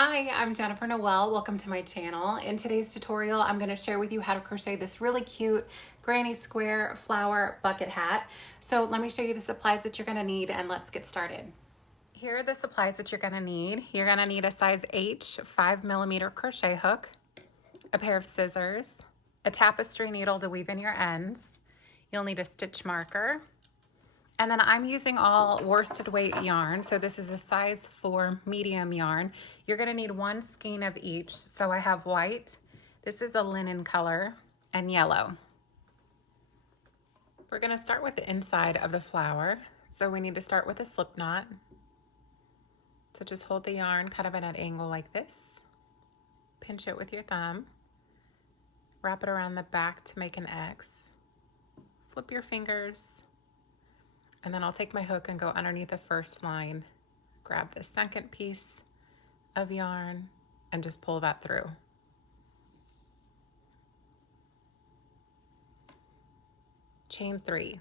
Hi, I'm Jennifer Noel. Welcome to my channel. In today's tutorial, I'm going to share with you how to crochet this really cute granny square flower bucket hat. So let me show you the supplies that you're going to need and let's get started. Here are the supplies that you're going to need. You're going to need a size H 5mm crochet hook, a pair of scissors, a tapestry needle to weave in your ends. You'll need a stitch marker. And then I'm using all worsted weight yarn. So this is a size 4 medium yarn. You're gonna need 1 skein of each. So I have white, this is a linen color, and yellow. We're gonna start with the inside of the flower. So we need to start with a slip knot. So just hold the yarn kind of at an angle like this. Pinch it with your thumb. Wrap it around the back to make an X. Flip your fingers. And then I'll take my hook and go underneath the first line, grab the second piece of yarn and just pull that through. Chain 3.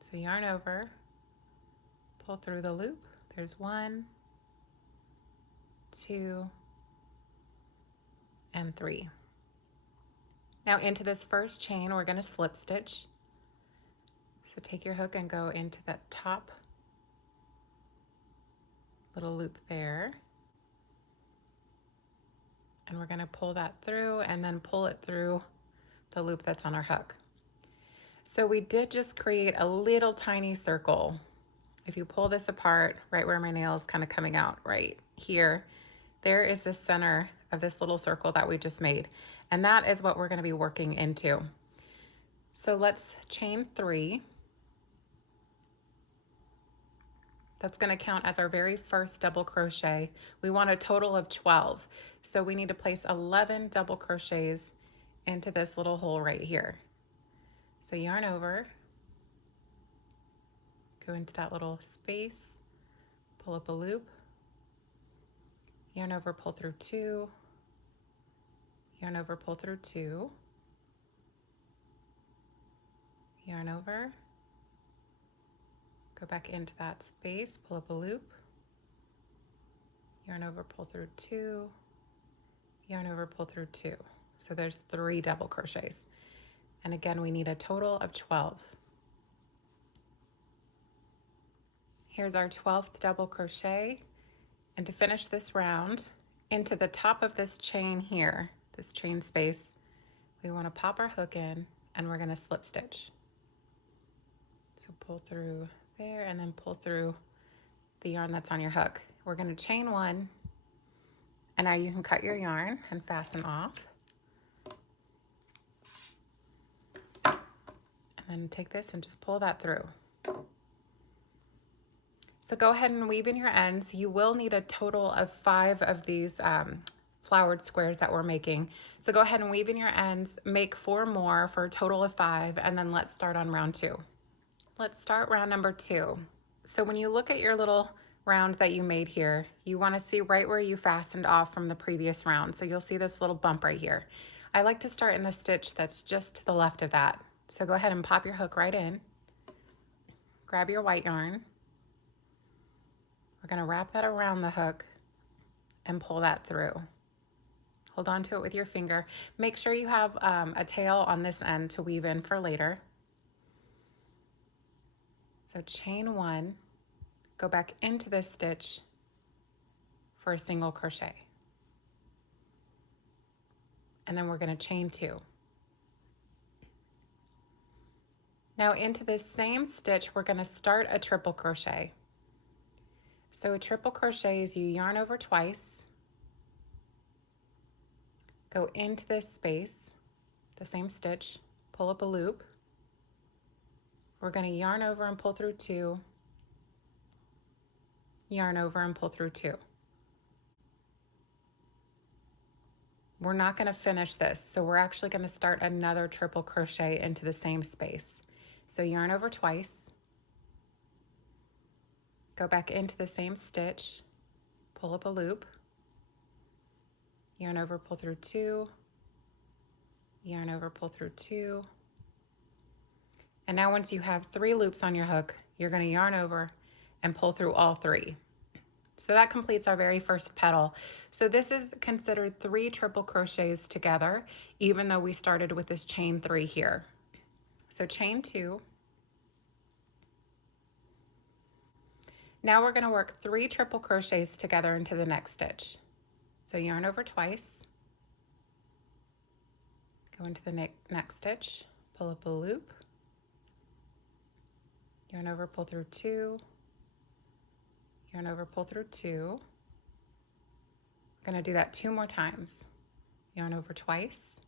So yarn over, pull through the loop. There's 1, 2, and 3. Now into this first chain, we're going to slip stitch. So take your hook and go into that top little loop there. And we're going to pull that through and then pull it through the loop that's on our hook. So we did just create a little tiny circle. If you pull this apart, right where my nail is kind of coming out right here, there is the center of this little circle that we just made. And that is what we're going to be working into. So let's chain 3. That's going to count as our very first double crochet. We want a total of 12. So we need to place 11 double crochets into this little hole right here. So yarn over, go into that little space, pull up a loop, yarn over, pull through 2, yarn over, pull through 2, yarn over, go back into that space, pull up a loop, yarn over, pull through 2, yarn over, pull through 2. So there's 3 double crochets. And again, we need a total of 12. Here's our 12th double crochet. And to finish this round, into the top of this chain here, this chain space, we want to pop our hook in and we're going to slip stitch. So pull through there and then pull through the yarn that's on your hook. We're going to chain 1 and now you can cut your yarn and fasten off. And then take this and just pull that through. So go ahead and weave in your ends. You will need a total of 5 of these flowered squares that we're making. So go ahead and weave in your ends, make 4 more for a total of 5, and then let's start on round 2. Let's start round number 2. So when you look at your little round that you made here, you want to see right where you fastened off from the previous round. So you'll see this little bump right here. I like to start in the stitch that's just to the left of that. So go ahead and pop your hook right in. Grab your white yarn. We're going to wrap that around the hook and pull that through. Hold on to it with your finger. Make sure you have a tail on this end to weave in for later. So chain 1, go back into this stitch for a single crochet. And then we're going to chain 2. Now into this same stitch, we're going to start a triple crochet. So a triple crochet is you yarn over twice, go into this space, the same stitch, pull up a loop. We're going to yarn over and pull through 2, yarn over and pull through 2. We're not going to finish this, so we're actually going to start another triple crochet into the same space. So yarn over twice, go back into the same stitch, pull up a loop, yarn over, pull through 2, yarn over, pull through 2. And now once you have 3 loops on your hook, you're going to yarn over and pull through all 3. So that completes our very first petal. So this is considered 3 triple crochets together, even though we started with this chain 3 here. So chain 2. Now we're going to work 3 triple crochets together into the next stitch. So yarn over twice, go into the next stitch, pull up a loop, yarn over, pull through 2, yarn over, pull through 2. I'm going to do that 2 more times. Yarn over twice,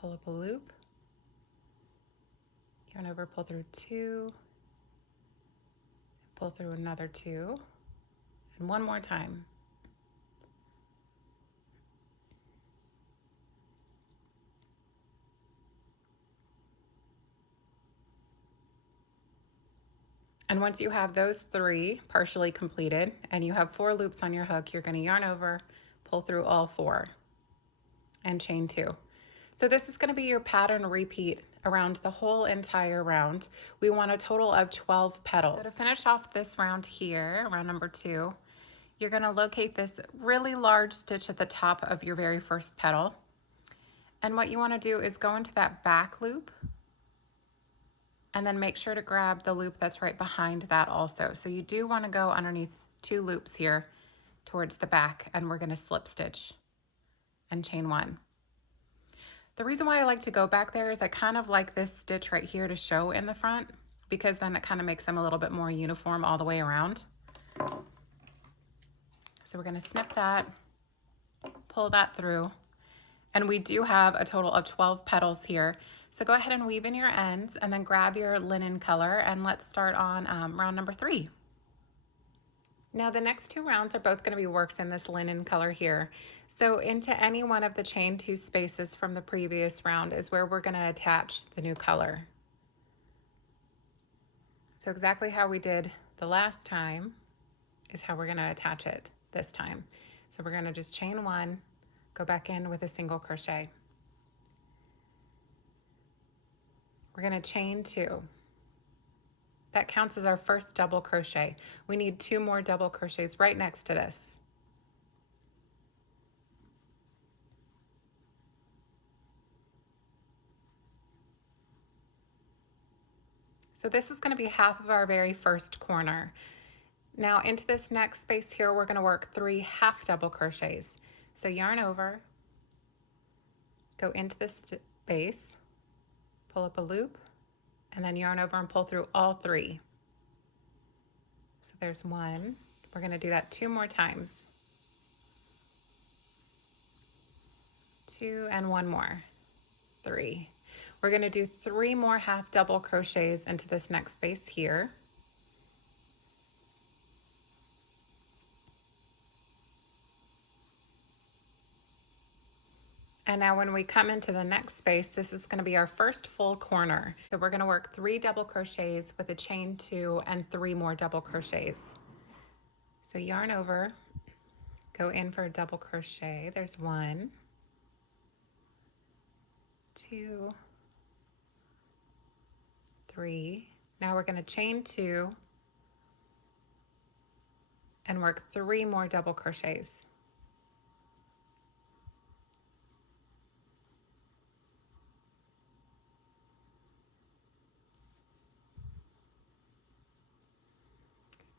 pull up a loop, yarn over, pull through 2, pull through another 2, and 1 more time. And once you have those 3 partially completed and you have 4 loops on your hook, you're going to yarn over, pull through all 4, and chain 2. So this is going to be your pattern repeat around the whole entire round. We want a total of 12 petals. So to finish off this round here, round number 2, you're going to locate this really large stitch at the top of your very first petal. And what you want to do is go into that back loop, and then make sure to grab the loop that's right behind that also. So you do want to go underneath 2 loops here towards the back, and we're going to slip stitch and chain 1. The reason why I like to go back there is I kind of like this stitch right here to show in the front, because then it kind of makes them a little bit more uniform all the way around. So we're going to snip that, pull that through, and we do have a total of 12 petals here. So go ahead and weave in your ends and then grab your linen color, and let's start on round number 3. Now the next 2 rounds are both going to be worked in this linen color here. So into any one of the chain 2 spaces from the previous round is where we're going to attach the new color. So exactly how we did the last time is how we're going to attach it this time. So we're going to just chain 1, go back in with a single crochet. We're going to chain 2. That counts as our first double crochet. We need 2 more double crochets right next to this. So this is going to be half of our very first corner. Now into this next space here, we're going to work 3 half double crochets. So yarn over, go into this space, pull up a loop, and then yarn over and pull through all 3. So there's 1. We're going to do that 2 more times. 2 and 1 more. 3. We're going to do 3 more half double crochets into this next space here. And now when we come into the next space, this is going to be our first full corner. So we're going to work 3 double crochets with a chain 2 and 3 more double crochets. So yarn over, go in for a double crochet. There's 1, 2, 3. Now we're going to chain 2 and work 3 more double crochets.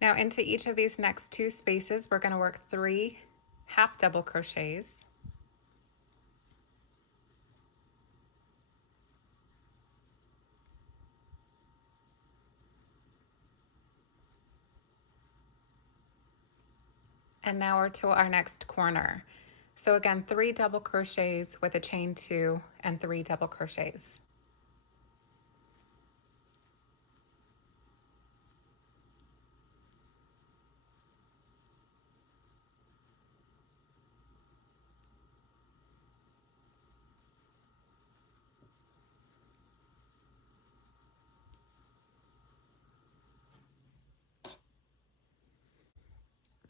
Now into each of these next 2 spaces, we're going to work 3 half double crochets. And now we're to our next corner. So again, 3 double crochets with a chain 2 and 3 double crochets.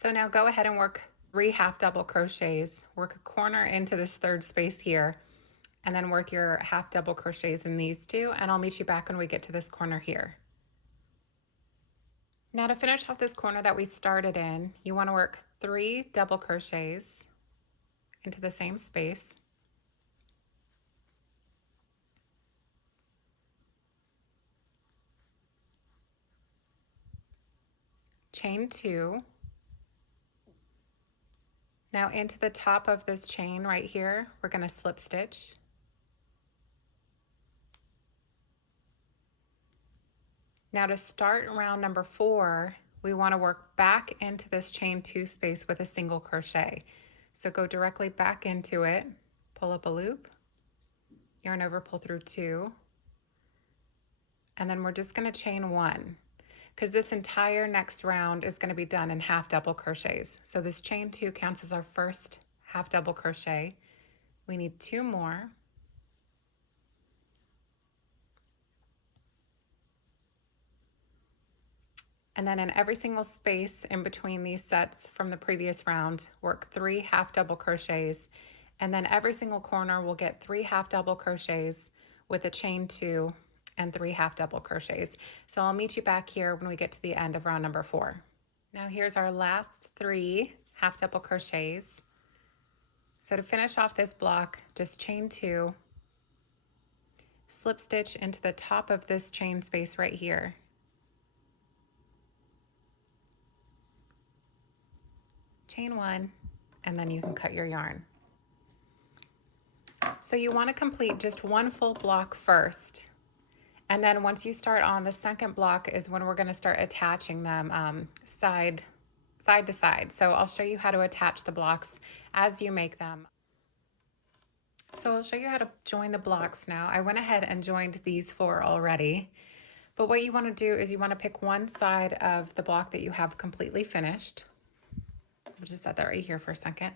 So now go ahead and work 3 half double crochets, work a corner into this 3rd space here, and then work your half double crochets in these 2, and I'll meet you back when we get to this corner here. Now to finish off this corner that we started in, you want to work 3 double crochets into the same space. Chain 2. Now into the top of this chain right here, we're going to slip stitch. Now to start round number 4, we want to work back into this chain 2 space with a single crochet. So go directly back into it, pull up a loop, yarn over, pull through 2, and then we're just going to chain 1 because this entire next round is going to be done in half double crochets. So this chain 2 counts as our first half double crochet. We need 2 more. And then in every single space in between these sets from the previous round, work 3 half double crochets. And then every single corner will get 3 half double crochets with a chain 2 and 3 half double crochets. So I'll meet you back here when we get to the end of round number 4. Now here's our last 3 half double crochets. So to finish off this block, just chain 2, slip stitch into the top of this chain space right here. Chain 1, and then you can cut your yarn. So you want to complete just one full block first, and then once you start on the second block is when we're going to start attaching them side to side. So I'll show you how to attach the blocks as you make them. So I'll show you how to join the blocks now. I went ahead and joined these 4 already, but what you want to do is you want to pick one side of the block that you have completely finished. We'll just set that right here for a second.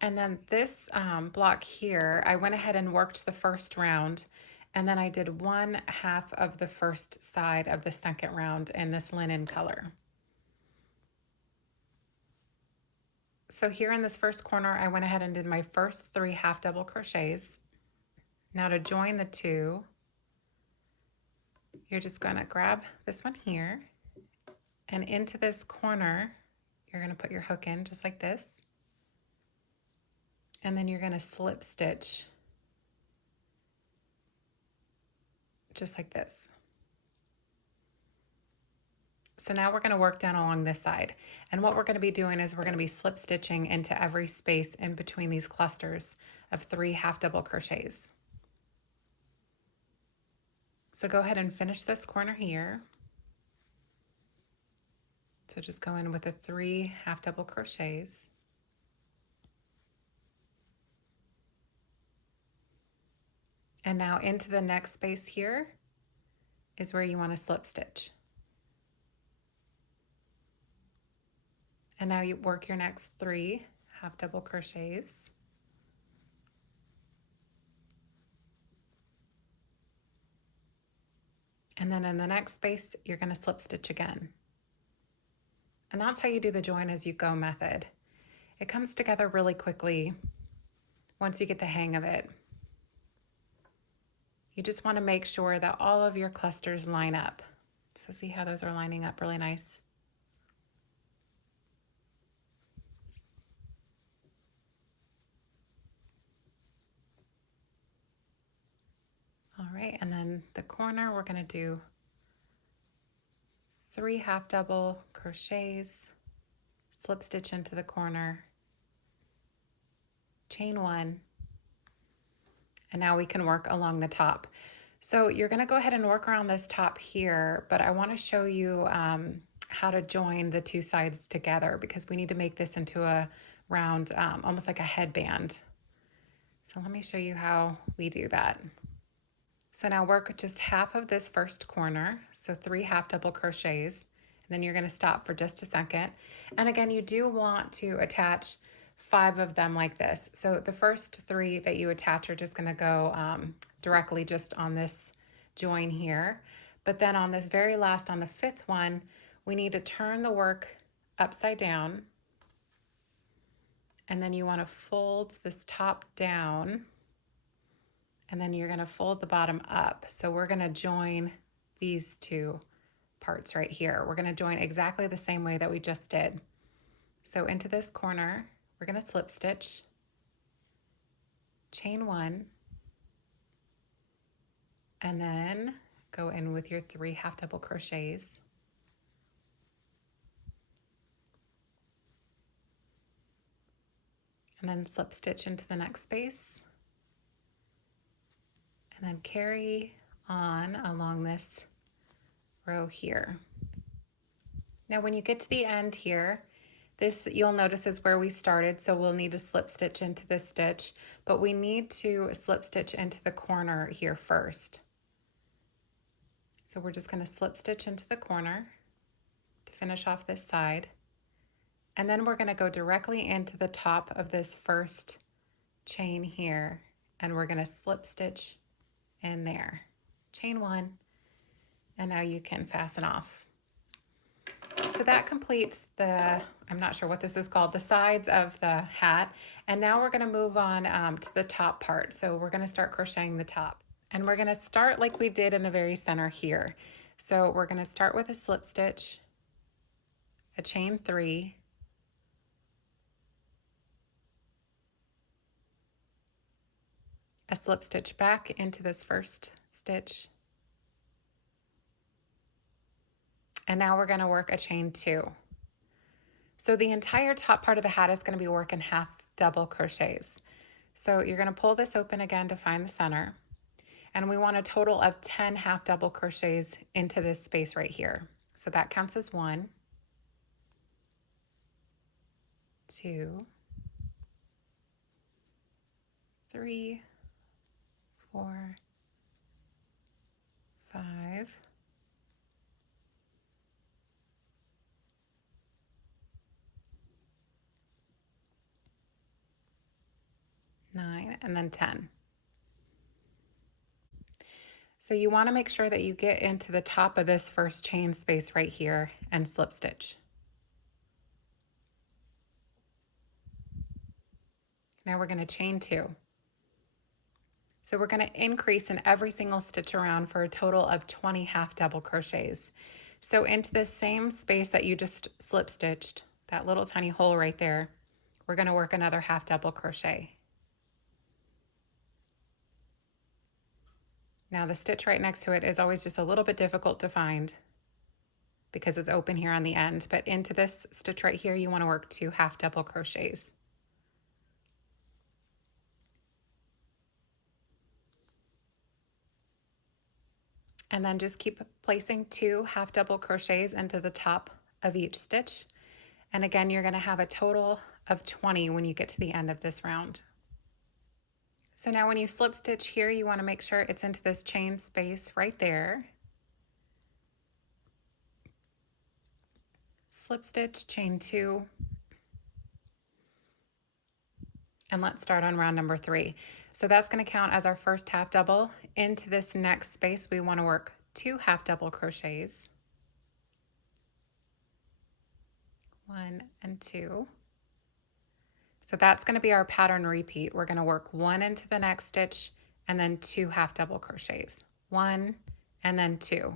And then this block here, I went ahead and worked the first round, and then I did 1/2 of the first side of the second round in this linen color. So here in this first corner, I went ahead and did my first 3 half double crochets. Now to join the 2, you're just going to grab this one here, and into this corner, you're going to put your hook in just like this, and then you're going to slip stitch just like this. So now we're going to work down along this side, and what we're going to be doing is we're going to be slip stitching into every space in between these clusters of 3 half double crochets. So go ahead and finish this corner here. So just go in with the 3 half double crochets. And now into the next space here is where you want to slip stitch. And now you work your next 3 half double crochets. And then in the next space, you're going to slip stitch again. And that's how you do the join as you go method. It comes together really quickly once you get the hang of it. You just want to make sure that all of your clusters line up. So see how those are lining up really nice. All right, and then the corner, we're going to do 3 half double crochets, slip stitch into the corner, chain 1, and now we can work along the top. So you're going to go ahead and work around this top here, but I want to show you how to join the 2 sides together because we need to make this into a round, almost like a headband. So let me show you how we do that. So now work just half of this first corner, so 3 half double crochets, and then you're going to stop for just a second. And again, you do want to attach 5 of them like this. So the first 3 that you attach are just going to go directly just on this join here. But then on this very last, on the 5th one, we need to turn the work upside down. And then you want to fold this top down. And then you're going to fold the bottom up. So we're going to join these 2 parts right here. We're going to join exactly the same way that we just did. So into this corner, we're going to slip stitch, chain 1, and then go in with your 3 half double crochets. And then slip stitch into the next space. And then carry on along this row here. Now when you get to the end here, this you'll notice is where we started, so we'll need to slip stitch into this stitch, but we need to slip stitch into the corner here first. So we're just going to slip stitch into the corner to finish off this side. And then we're going to go directly into the top of this first chain here, and we're going to slip stitch in there. Chain 1, and now you can fasten off. So that completes the, I'm not sure what this is called, the sides of the hat. And now we're going to move on to the top part. So we're going to start crocheting the top. And we're going to start like we did in the very center here. So we're going to start with a slip stitch, a chain 3, a slip stitch back into this first stitch, and now we're going to work a chain 2. So the entire top part of the hat is going to be working half double crochets. So you're going to pull this open again to find the center, and we want a total of 10 half double crochets into this space right here. So that counts as 1, 2, 3, 4, 5, 9, and then 10. So you want to make sure that you get into the top of this first chain space right here and slip stitch. Now we're going to chain 2. So we're going to increase in every single stitch around for a total of 20 half double crochets. So into the same space that you just slip stitched, that little tiny hole right there, we're going to work another half double crochet. Now the stitch right next to it is always just a little bit difficult to find because it's open here on the end, but into this stitch right here, you want to work 2 half double crochets. And then just keep placing 2 half double crochets into the top of each stitch. And again, you're going to have a total of 20 when you get to the end of this round. So now when you slip stitch here, you want to make sure it's into this chain space right there. Slip stitch, chain 2. And let's start on round number 3. So that's going to count as our first half double. Into this next space, we want to work 2 half double crochets. 1 and 2. So that's going to be our pattern repeat. We're going to work 1 into the next stitch and then 2 half double crochets. 1 and then 2.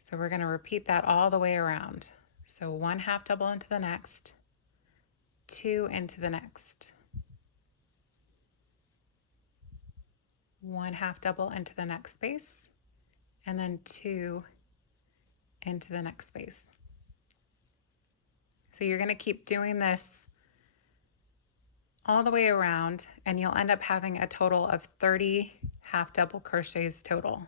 So we're going to repeat that all the way around. So 1 half double into the next, 2 into the next, 1 half double into the next space, and then 2 into the next space. So you're going to keep doing this all the way around, and you'll end up having a total of 30 half double crochets total.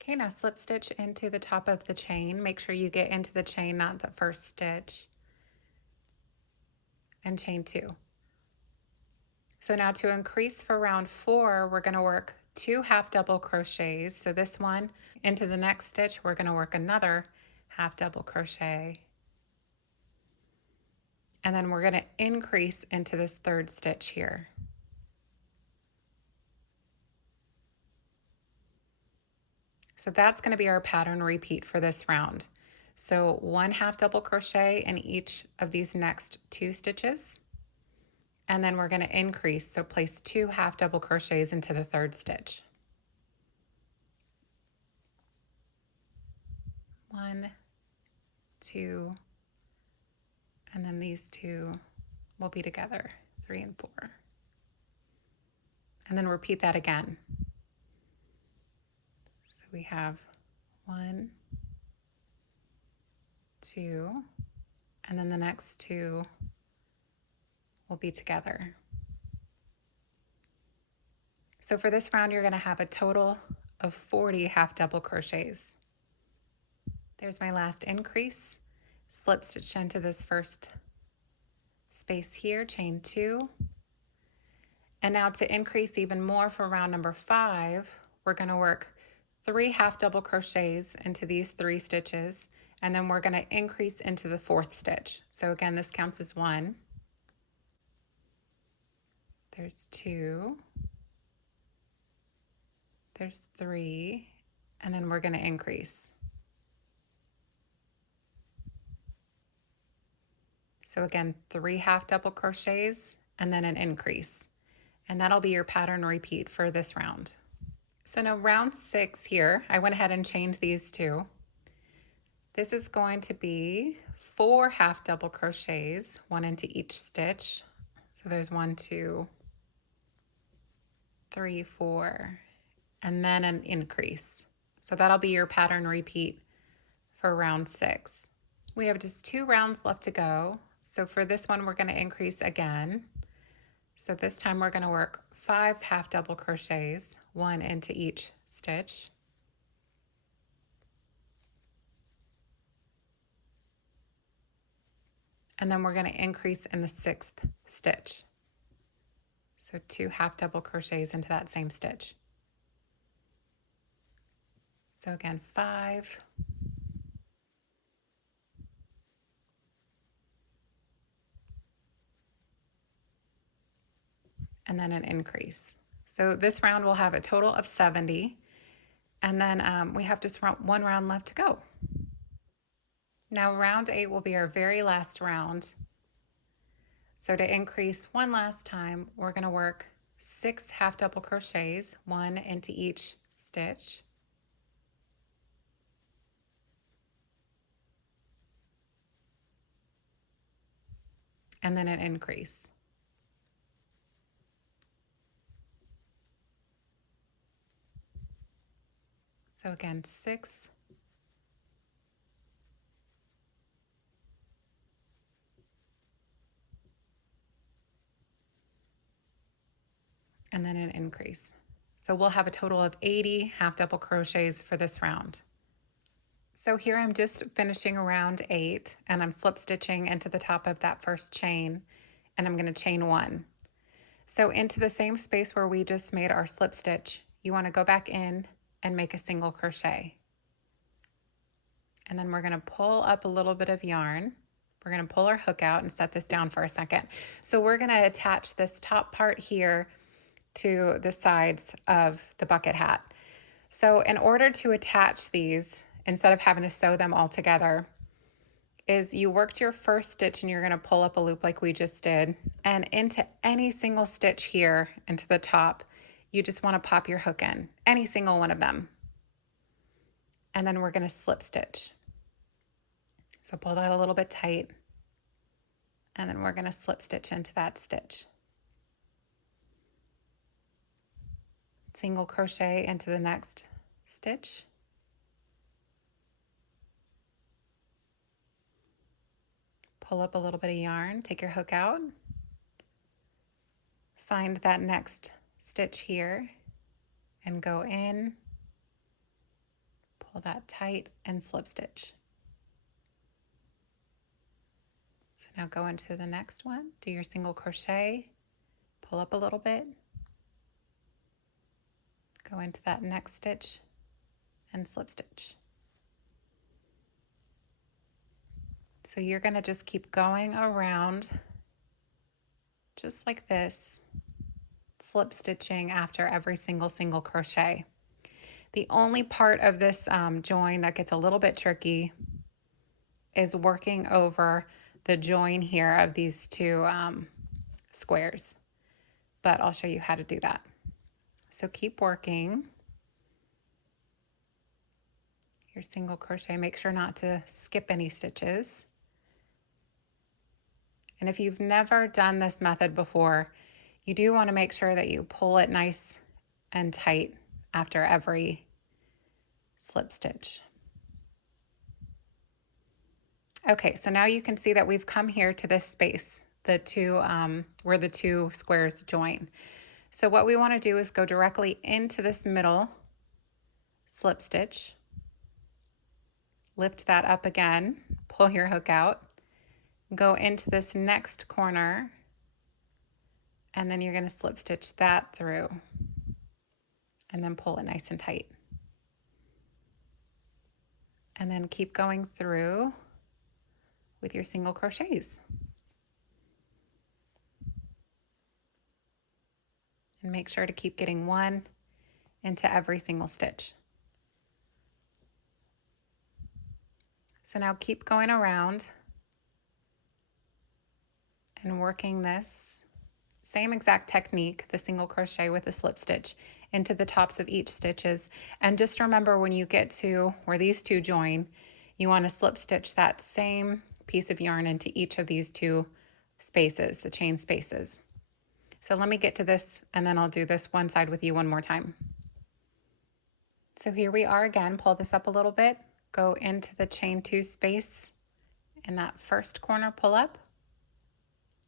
Okay, now slip stitch into the top of the chain. Make sure you get into the chain, not the first stitch, and chain 2. So now to increase for round 4, we're going to work 2 half double crochets. So this one into the next stitch, we're going to work another half double crochet. And then we're going to increase into this third stitch here. So that's going to be our pattern repeat for this round. So 1 half double crochet in each of these next 2 stitches. And then we're going to increase, so place 2 half double crochets into the third stitch. 1, 2, and then these two will be together, 3 and 4. And then repeat that again. So we have 1, 2, and then the next two will be together. So for this round, you're going to have a total of 40 half double crochets. There's my last increase. Slip stitch into this first space here, chain 2. And now to increase even more for round number 5, we're going to work 3 half double crochets into these 3 stitches, and then we're going to increase into the 4th stitch. So again, this counts as 1. There's 2. There's 3, and then we're going to increase. So again, 3 half double crochets and then an increase. And that'll be your pattern repeat for this round. So now round 6 here, I went ahead and chained these 2. This is going to be 4 half double crochets, 1 into each stitch. So there's 1, 2, 3, 4, and then an increase. So that'll be your pattern repeat for round 6. We have just 2 rounds left to go. So for this one, we're going to increase again. So this time we're going to work 5 half double crochets, 1 into each stitch. And then we're going to increase in the 6th stitch. So 2 half double crochets into that same stitch. So again, 5, and then an increase. So this round will have a total of 70, and then we have just 1 round left to go. Now round 8 will be our very last round. So to increase one last time, we're going to work 6 half double crochets, 1 into each stitch. And then an increase. So again, 6, and then an increase. So we'll have a total of 80 half double crochets for this round. So here I'm just finishing round 8, and I'm slip stitching into the top of that first chain, and I'm going to chain 1. So into the same space where we just made our slip stitch, you want to go back in and make a single crochet. And then we're going to pull up a little bit of yarn. We're going to pull our hook out and set this down for a second. So we're going to attach this top part here to the sides of the bucket hat. So in order to attach these, instead of having to sew them all together, is you worked your first stitch and you're going to pull up a loop like we just did, and into any single stitch here into the top, you just want to pop your hook in, any single one of them. And then we're going to slip stitch. So pull that a little bit tight, and then we're going to slip stitch into that stitch. Single crochet into the next stitch. Pull up a little bit of yarn, take your hook out, find that next stitch here and go in, pull that tight and slip stitch. So now go into the next one, do your single crochet, pull up a little bit, go into that next stitch and slip stitch. So you're going to just keep going around just like this, slip stitching after every single crochet. The only part of this join that gets a little bit tricky is working over the join here of these 2 squares, but I'll show you how to do that. So keep working your single crochet. Make sure not to skip any stitches. And if you've never done this method before, you do want to make sure that you pull it nice and tight after every slip stitch. Okay, so now you can see that we've come here to this space, the two where the two squares join. So what we want to do is go directly into this middle slip stitch, lift that up again, pull your hook out, go into this next corner, and then you're going to slip stitch that through and then pull it nice and tight. And then keep going through with your single crochets. And make sure to keep getting one into every single stitch. So now keep going around and working this same exact technique, the single crochet with the slip stitch, into the tops of each stitches. And just remember, when you get to where these two join, you want to slip stitch that same piece of yarn into each of these two spaces, the chain spaces. So let me get to this, and then I'll do this one side with you one more time. So here we are again. Pull this up a little bit, go into the chain 2 space in that first corner, pull up,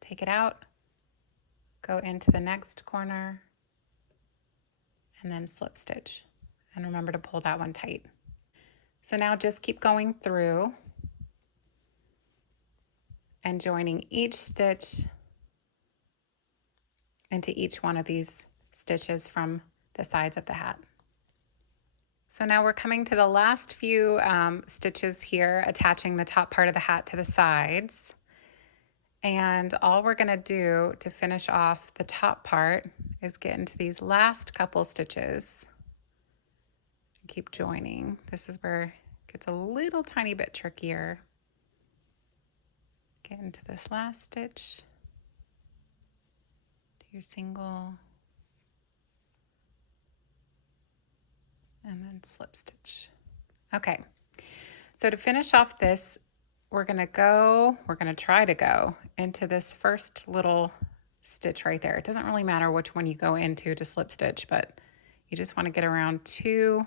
take it out, go into the next corner, and then slip stitch. And remember to pull that one tight. So now just keep going through and joining each stitch into each one of these stitches from the sides of the hat. So now we're coming to the last few stitches here, attaching the top part of the hat to the sides. And all we're gonna do to finish off the top part is get into these last couple stitches. Keep joining. This is where it gets a little tiny bit trickier. Get into this last stitch, do your single, and then slip stitch. Okay, so to finish off this, we're gonna try to go into this first little stitch right there. It doesn't really matter which one you go into to slip stitch, but you just wanna get around 2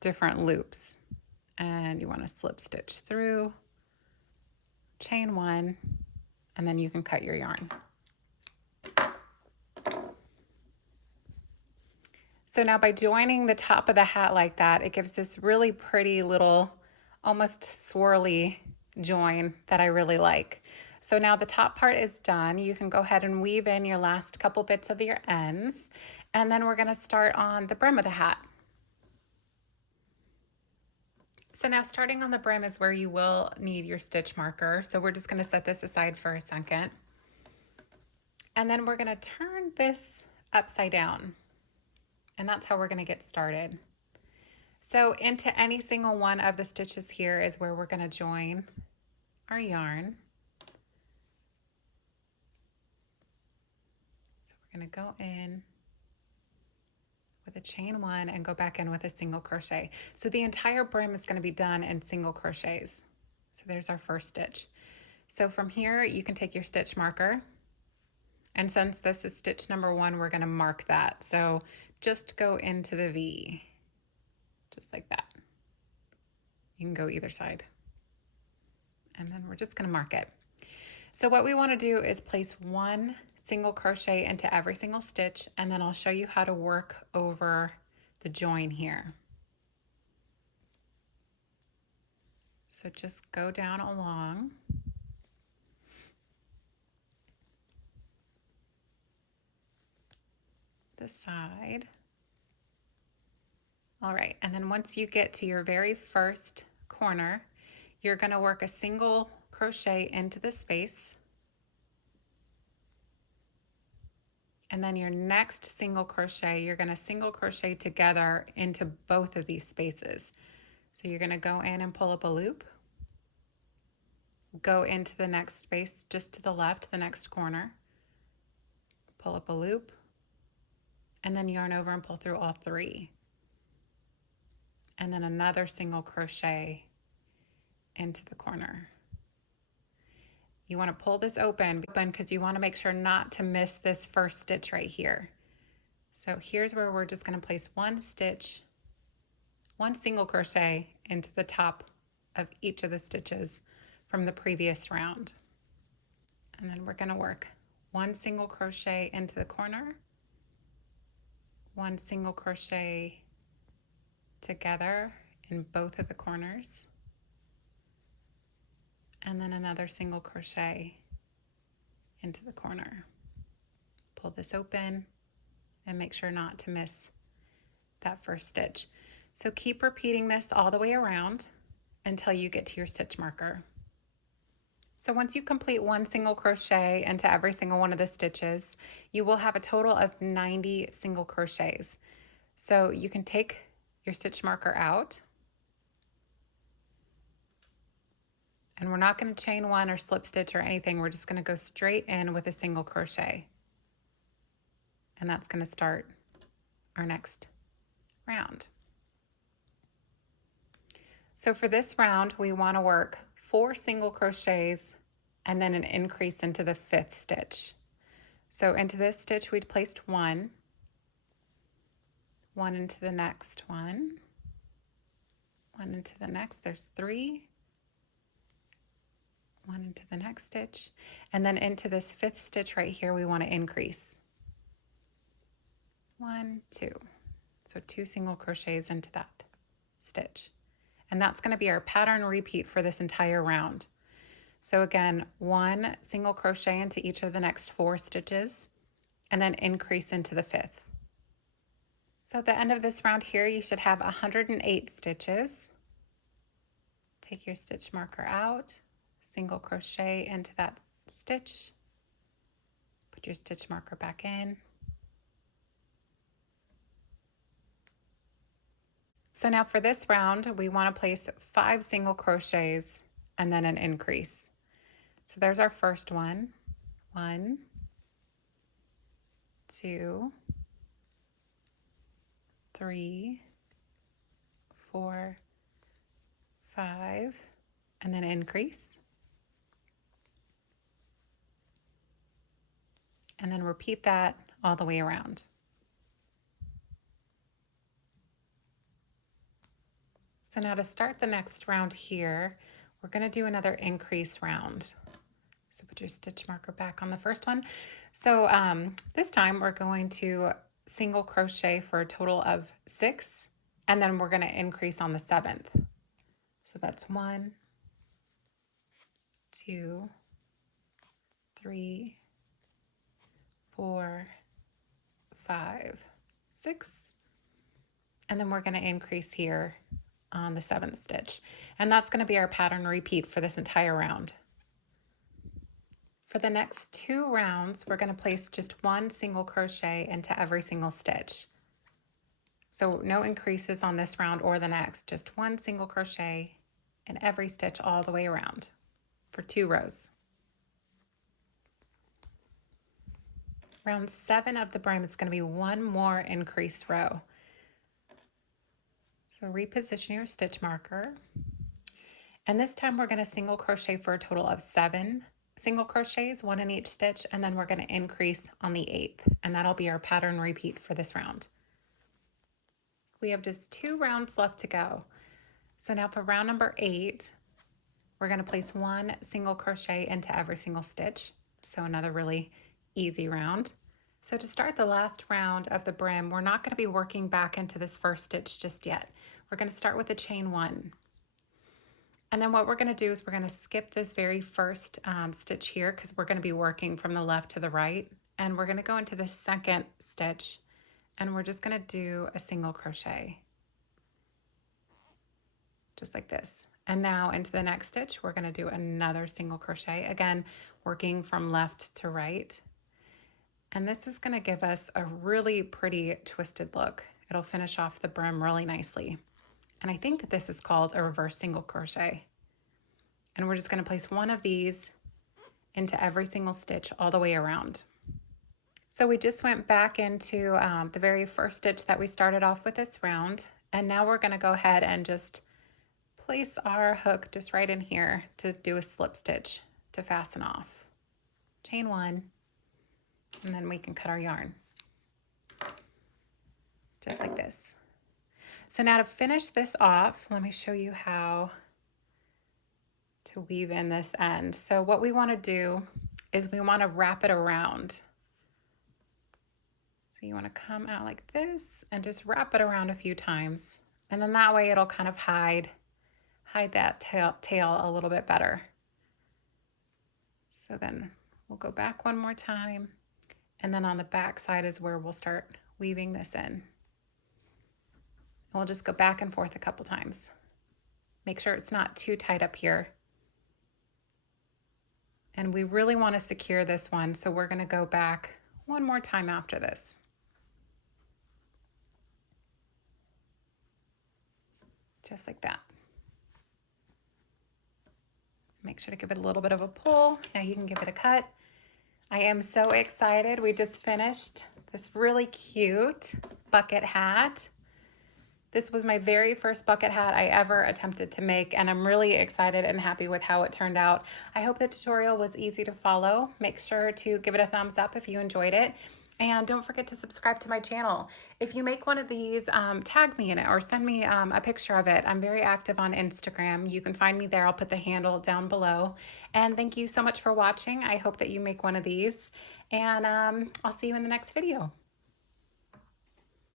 different loops. And you wanna slip stitch through, chain 1, and then you can cut your yarn. So now by joining the top of the hat like that, it gives this really pretty little, almost swirly join that I really like. So now the top part is done. You can go ahead and weave in your last couple bits of your ends, and then we're gonna start on the brim of the hat. So now starting on the brim is where you will need your stitch marker. So we're just gonna set this aside for a second. And then we're gonna turn this upside down. And that's how we're gonna get started. So into any single one of the stitches here is where we're gonna join our yarn. So we're gonna go in with a chain 1 and go back in with a single crochet. So the entire brim is going to be done in single crochets. So there's our first stitch. So from here, you can take your stitch marker. And since this is stitch number 1, we're going to mark that. So just go into the V, just like that. You can go either side. And then we're just going to mark it. So what we want to do is place 1 single crochet into every single stitch, and then I'll show you how to work over the join here. So just go down along. The side. All right, and then once you get to your very first corner, you're going to work a single crochet into the space. And then your next single crochet, you're going to single crochet together into both of these spaces. So you're going to go in and pull up a loop, go into the next space just to the left, the next corner, pull up a loop, and then yarn over and pull through all 3. and then another single crochet into the corner. You want to pull this open because you want to make sure not to miss this first stitch right here. So here's where we're just going to place one stitch, one single crochet into the top of each of the stitches from the previous round. And then we're going to work one single crochet into the corner, one single crochet together in both of the corners, and then another single crochet into the corner. Pull this open and make sure not to miss that first stitch. So keep repeating this all the way around until you get to your stitch marker. So once you complete one single crochet into every single one of the stitches, you will have a total of 90 single crochets. So you can take your stitch marker out, and we're not going to chain one or slip stitch or anything. We're just going to go straight in with a single crochet. And that's going to start our next round. So for this round, we want to work 4 single crochets and then an increase into the 5th stitch. So into this stitch, we'd placed one into the next one into the next, there's 3, one into the next stitch, and then into this 5th stitch right here, we want to increase 1, 2. So 2 single crochets into that stitch. And that's going to be our pattern repeat for this entire round. So again, 1 single crochet into each of the next 4 stitches, and then increase into the 5th. So at the end of this round here, you should have 108 stitches. Take your stitch marker out, single crochet into that stitch, put your stitch marker back in. So now for this round, we want to place 5 single crochets and then an increase. So there's our first one. 1, 2, 3, 4, 5, and then increase. And then repeat that all the way around. So now to start the next round here, we're going to do another increase round. So put your stitch marker back on the first one. So this time we're going to single crochet for a total of 6, and then we're going to increase on the 7th. So that's 1, 2, 3, 4, 5, 6, and then we're going to increase here on the 7th stitch. And that's going to be our pattern repeat for this entire round. For the next 2 rounds, we're going to place just 1 single crochet into every single stitch. So no increases on this round or the next, just 1 single crochet in every stitch all the way around for 2 rows. Round 7 of the brim is going to be 1 more increased row. So reposition your stitch marker. And this time we're going to single crochet for a total of 7 single crochets, 1 in each stitch, and then we're going to increase on the 8th, and that'll be our pattern repeat for this round. We have just 2 rounds left to go. So now for round number 8, we're going to place 1 single crochet into every single stitch. So another really easy round. So to start the last round of the brim, we're not going to be working back into this first stitch just yet. We're going to start with a chain 1. And then what we're going to do is we're going to skip this very first stitch here because we're going to be working from the left to the right. And we're going to go into the second stitch and we're just going to do a single crochet. Just like this. And now into the next stitch, we're going to do another single crochet. Again, working from left to right. And this is going to give us a really pretty twisted look. It'll finish off the brim really nicely. And I think that this is called a reverse single crochet. And we're just going to place 1 of these into every single stitch all the way around. So we just went back into the very first stitch that we started off with this round, And now we're gonna go ahead and just place our hook just right in here to do a slip stitch to fasten off. Chain 1, and then we can cut our yarn. Just like this. So now to finish this off, let me show you how to weave in this end. So what we want to do is we want to wrap it around. So you want to come out like this and just wrap it around a few times. And then that way it'll kind of hide that tail a little bit better. So then we'll go back one more time. And then on the back side is where we'll start weaving this in. And we'll just go back and forth a couple times. Make sure it's not too tight up here. And we really want to secure this one, so we're going to go back one more time after this. Just like that. Make sure to give it a little bit of a pull. Now you can give it a cut. I am so excited. We just finished this really cute bucket hat. This was my very first bucket hat I ever attempted to make, and I'm really excited and happy with how it turned out. I hope the tutorial was easy to follow. Make sure to give it a thumbs up if you enjoyed it. And don't forget to subscribe to my channel. If you make one of these, tag me in it or send me a picture of it. I'm very active on Instagram. You can find me there. I'll put the handle down below. And thank you so much for watching. I hope that you make one of these. And I'll see you in the next video.